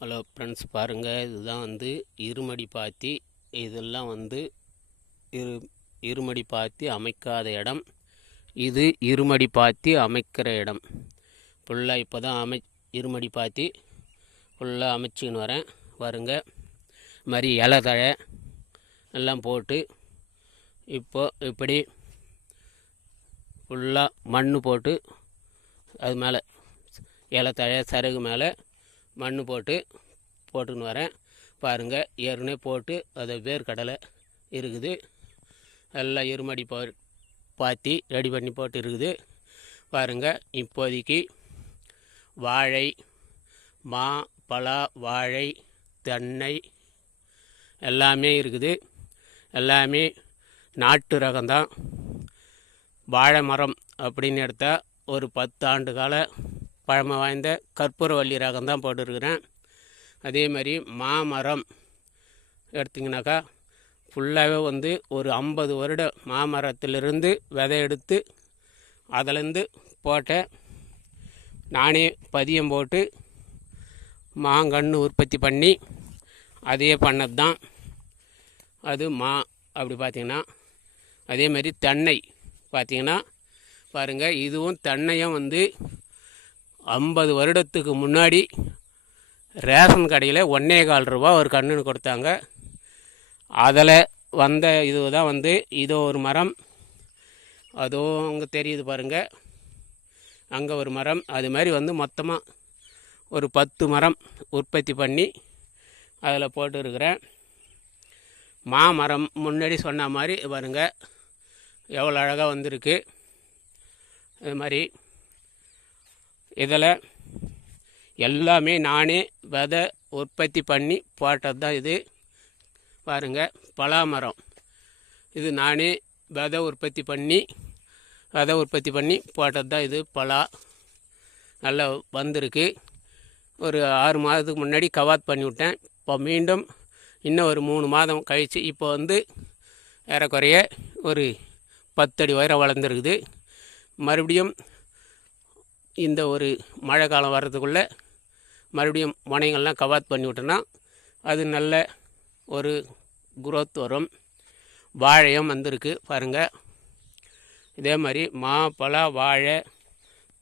Hello friends, பாருங்கள். இதுதான் வந்து இருமடி பாத்தி. இதெல்லாம் வந்து இருமடி பாத்தி அமைக்காத இடம். இது இருமடி பாத்தி அமைக்கிற இடம். ஃபுல்லாக இப்போ தான் இருமடி பாத்தி ஃபுல்லாக அமைச்சிக்கின்னு வரேன். பாருங்க, மாதிரி இலை தழை எல்லாம் போட்டு இப்படி ஃபுல்லாக மண் போட்டு அது மேலே இலை தழை சருகு மேலே மண் போட்டுன்னு வரேன். பாருங்கள், ஏற்கனவே போட்டு அதை வேர்க்கடலை இருக்குது. எல்லாம் இருமடி பாத்தி ரெடி பண்ணி போட்டு இருக்குது. பாருங்கள், இப்போதைக்கு வாழை, மா, பலா, வாழை, தென்னை எல்லாமே இருக்குது. எல்லாமே நாட்டு ரகம்தான். வாழை மரம் அப்படின்னு எடுத்தால் ஒரு 10 ஆண்டு கால பழமை வாய்ந்த கற்பூரவள்ளி ரகம் தான் போட்டுருக்குறேன். அதே மாதிரி மாமரம் எடுத்திங்கனாக்கா ஃபுல்லாகவே வந்து ஒரு 50 வருட மாமரத்திலிருந்து விதை எடுத்து அதிலேருந்து போட்டேன். நானே பதியம் போட்டு மாங்கன்று உற்பத்தி பண்ணி அதையே பண்ணது தான் அது அப்படி பார்த்திங்கன்னா. அதே மாதிரி தென்னை பார்த்திங்கன்னா பாருங்கள், இதுவும் தென்னையும் வந்து 50 வருடத்துக்கு முன்னாடி ரேஷன் கடையில் 1.25 ரூபா ஒரு கன்றுன்னு கொடுத்தாங்க. அதில் வந்த இது தான் வந்து இதோ ஒரு மரம். அதுவும் அங்கே தெரியுது பாருங்கள், அங்கே ஒரு மரம். அது மாதிரி வந்து மொத்தமாக ஒரு 10 மரம் உற்பத்தி பண்ணி அதில் போட்டுருக்கிறேன். மாமரம் முன்னாடி சொன்ன மாதிரி பாருங்கள் எவ்வளோ அழகாக வந்திருக்கு. அது மாதிரி இதில் எல்லாமே நானே விதை உற்பத்தி பண்ணி போட்டது தான் இது. பாருங்கள், பலாமரம் இது நானே விதை உற்பத்தி பண்ணி போட்டது தான் இது. பலா நல்லா வந்திருக்கு. ஒரு 6 மாதத்துக்கு முன்னாடி கவாத் பண்ணி விட்டேன். இப்போ மீண்டும் இன்னும் ஒரு 3 மாதம் கழித்து இப்போ வந்து ஏறக்குறைய ஒரு 10 அடி உயரம் வளர்ந்துருக்குது. மறுபடியும் இந்த ஒரு மழை காலம் வர்றதுக்குள்ளே மறுபடியும் முனைகள்லாம் கவாத் பண்ணி விட்டோன்னா அது நல்ல ஒரு குரோத் வரும். வாழையும் வந்திருக்கு பாருங்கள். இதே மாதிரி மா, பலா, வாழை,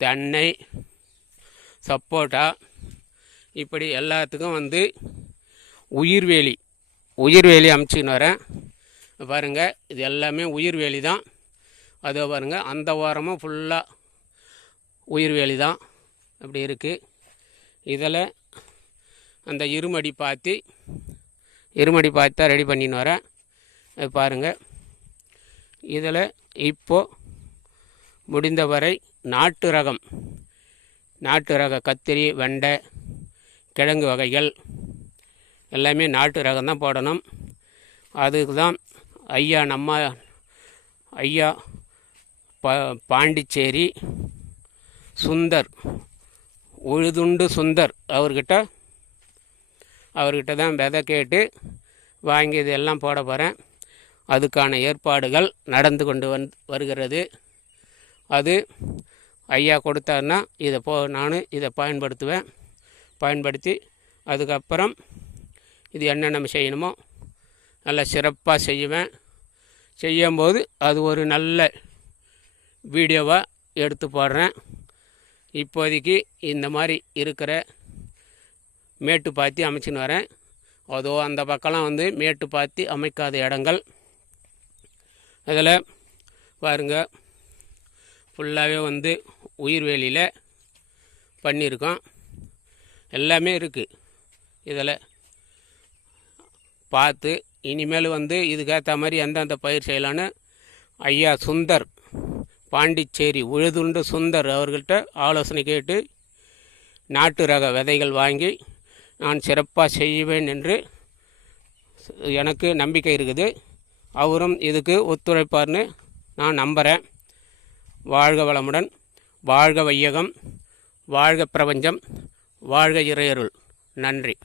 தென்னை, சப்போட்டா இப்படி எல்லாத்துக்கும் வந்து உயிர்வேலி அமைச்சின்னு வரேன். பாருங்கள், இது எல்லாமே உயிர்வேலி தான். அதோ பாருங்கள், அந்த வாரமும் ஃபுல்லாக உயிர்வேலி தான் அப்படி இருக்குது. இதில் அந்த இருமடி பாத்தி தான் ரெடி பண்ணின்னு வரேன். அது பாருங்கள், இதில் இப்போது முடிந்தவரை நாட்டு ரக கத்திரி, வெண்டை, கிழங்கு வகைகள் எல்லாமே நாட்டு ரகம் தான் போடணும். அதுக்கு தான் நம்ம ஐயா பாண்டிச்சேரி சுந்தர், உழுதுண்டு சுந்தர் அவர்கிட்ட தான் விதை கேட்டு வாங்கி இதெல்லாம் போட போகிறேன். அதுக்கான ஏற்பாடுகள் நடந்து கொண்டு வருகிறது. அது ஐயா கொடுத்தாருன்னா நான் இதை பயன்படுத்தி அதுக்கப்புறம் இது என்னென்ன செய்யணுமோ நல்லா சிறப்பாக செய்யும்போது அது ஒரு நல்ல வீடியோவாக எடுத்து போடுறேன். இப்போதைக்கு இந்த மாதிரி இருக்கிற மேட்டு பாத்தி அமைச்சின்னு வரேன். அதோ அந்த பக்கம்லாம் வந்து மேட்டு பாத்தி அமைக்காத இடங்கள். அதில் பாருங்கள், ஃபுல்லாகவே வந்து உயிர்வேலியில் பண்ணியிருக்கோம். எல்லாமே இருக்குது. இதில் பார்த்து இனிமேல் வந்து இதுக்கேற்ற மாதிரி எந்தெந்த பயிர் செய்யலான்னு ஐயா சுந்தர், பாண்டிச்சேரி உழுதுண்டு சுந்தர் அவர்கள்ட்ட ஆலோசனை கேட்டு நாட்டு ரக விதைகள் வாங்கி நான் சிறப்பாக செய்வேன் என்று எனக்கு நம்பிக்கை இருக்குது. அவரும் இதுக்கு ஒத்துழைப்பார்னு நான் நம்புகிறேன். வாழ்க வளமுடன், வாழ்க வையகம், வாழ்க பிரபஞ்சம், வாழ்க இறையருள். நன்றி.